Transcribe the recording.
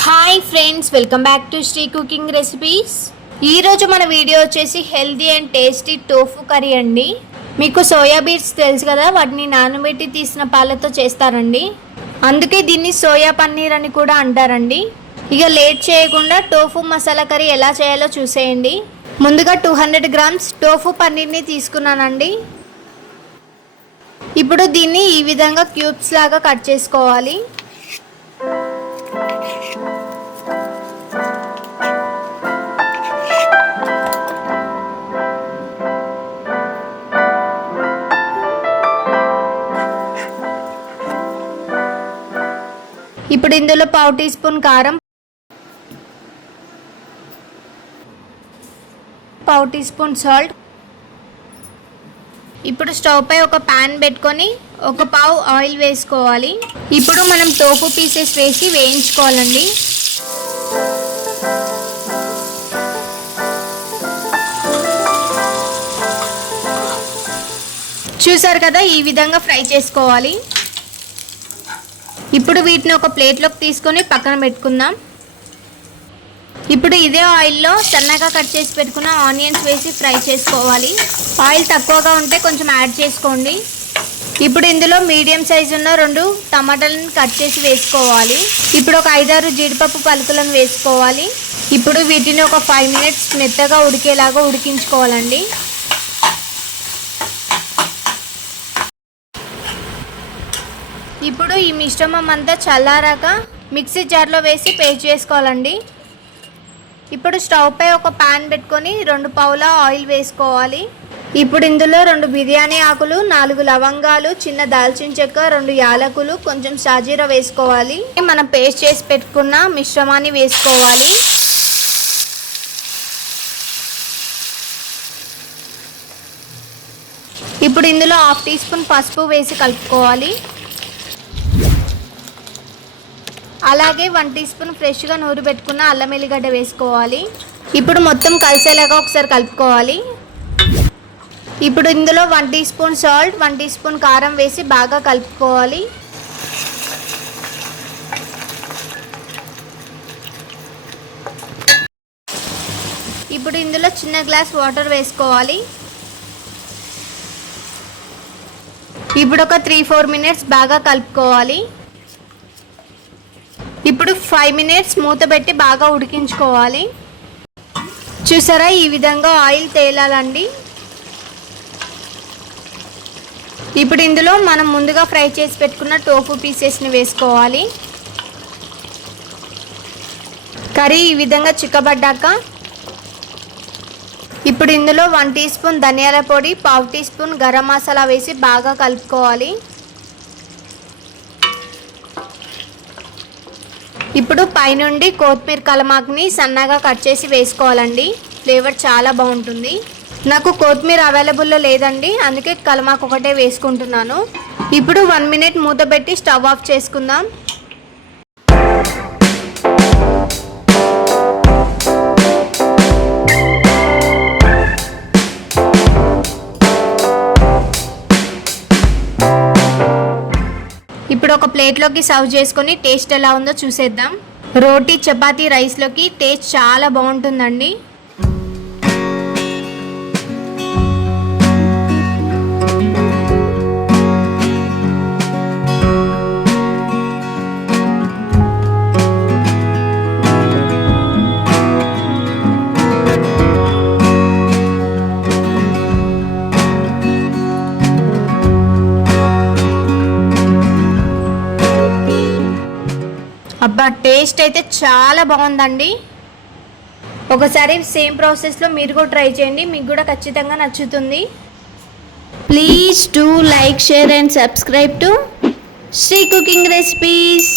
Hi friends welcome back to Sri cooking recipes ఈరోజు మన video వచ్చేసి healthy and tasty tofu curry అండి. మీకు సోయా బీన్స్ తెలుసు కదా వాటిని నానబెట్టి తీసిన పాలతో చేస్తారండి. అందుకే దీన్ని సోయా పన్నీర్ అని కూడా అంటారండి. ఇక లేట్ చేయకుండా టోఫు మసాలా కర్రీ ఎలా చేయాలో చూసేయండి. ముందుగా టూ హండ్రెడ్ గ్రామ్స్ టోఫు పన్నీర్ని తీసుకున్నానండి. ఇప్పుడు దీన్ని ఈ విధంగా క్యూబ్స్ లాగా కట్ చేసుకోవాలి. ఇప్పుడు ఇందులో పావు టీ స్పూన్ కారం పావు టీ స్పూన్ సాల్ట్. ఇప్పుడు స్టవ్ పై ఒక ప్యాన్ పెట్టుకొని ఒక పావు ఆయిల్ వేసుకోవాలి. ఇప్పుడు మనం టోపు పీసెస్ వేసి వేయించుకోవాలండి. చూసారు కదా ఈ విధంగా ఫ్రై చేసుకోవాలి. ఇప్పుడు వీటిని ఒక ప్లేట్లోకి తీసుకొని పక్కన పెట్టుకుందాం. ఇప్పుడు ఇదే ఆయిల్లో సన్నగా కట్ చేసి పెట్టుకున్న ఆనియన్స్ వేసి ఫ్రై చేసుకోవాలి. ఆయిల్ తక్కువగా ఉంటే కొంచెం యాడ్ చేసుకోండి. ఇప్పుడు ఇందులో మీడియం సైజు ఉన్న రెండు టమాటాలను కట్ చేసి వేసుకోవాలి. ఇప్పుడు ఒక ఐదారు జీడిపప్పు పలుకులను వేసుకోవాలి. ఇప్పుడు వీటిని ఒక ఫైవ్ మినిట్స్ మెత్తగా ఉడికేలాగా ఉడికించుకోవాలండి. ఇప్పుడు ఈ మిశ్రమం అంతా చల్లారాక మిక్సీ జార్లో వేసి పేస్ట్ చేసుకోవాలండి. ఇప్పుడు స్టవ్పై ఒక ప్యాన్ పెట్టుకొని రెండు పావుల ఆయిల్ వేసుకోవాలి. ఇప్పుడు ఇందులో రెండు బిర్యానీ ఆకులు నాలుగు లవంగాలు చిన్న దాల్చిన చెక్క రెండు యాలకులు కొంచెం షాజీరా వేసుకోవాలి. మనం పేస్ట్ చేసి పెట్టుకున్న మిశ్రమాన్ని వేసుకోవాలి. ఇప్పుడు ఇందులో హాఫ్ టీ స్పూన్ పసుపు వేసి కలుపుకోవాలి. అలాగే వన్ టీ స్పూన్ ఫ్రెష్గా నూరు పెట్టుకున్న అల్లం ఎల్లిగడ్డ వేసుకోవాలి. ఇప్పుడు మొత్తం కలిసేలాగా ఒకసారి కలుపుకోవాలి. ఇప్పుడు ఇందులో one teaspoon salt one teaspoon కారం వేసి బాగా కలుపుకోవాలి. ఇప్పుడు ఇందులో చిన్న గ్లాస్ వాటర్ వేసుకోవాలి. ఇప్పుడు ఒక త్రీ ఫోర్ మినిట్స్ బాగా కలుపుకోవాలి. ఇప్పుడు ఫైవ్ మినిట్స్ మూత పెట్టి బాగా ఉడికించుకోవాలి. చూసారా ఈ విధంగా ఆయిల్ తేలాలండి. ఇప్పుడు ఇందులో మనం ముందుగా ఫ్రై చేసి పెట్టుకున్న టోఫు పీసెస్ని వేసుకోవాలి. కర్రీ ఈ విధంగా చిక్కబడ్డాక ఇప్పుడు ఇందులో వన్ టీ స్పూన్ ధనియాల పొడి పావు టీ స్పూన్ గరం మసాలా వేసి బాగా కలుపుకోవాలి. ఇప్పుడు పైనుండి కొత్తిమీర కలమాకుని సన్నగా కట్ చేసి వేసుకోవాలండి. ఫ్లేవర్ చాలా బాగుంటుంది. నాకు కొత్తిమీర అవైలబుల్లో లేదండి. అందుకే కలమాకు ఒకటే వేసుకుంటున్నాను. ఇప్పుడు వన్ మినిట్ మూత పెట్టి స్టవ్ ఆఫ్ చేసుకుందాం. ఇప్పుడు ఒక ప్లేట్లోకి సర్వ్ చేసుకొని టేస్ట్ ఎలా ఉందో చూసేద్దాం. రోటీ చపాతీ రైస్లోకి టేస్ట్ చాలా బాగుంటుందండి. అబ్బా టేస్ట్ అయితే చాలా బాగుందండి. ఒకసారి సేమ్ ప్రాసెస్లో మీరు కూడా ట్రై చేయండి మీకు కూడా ఖచ్చితంగా నచ్చుతుంది. Please to like share and subscribe to Sri cooking recipes.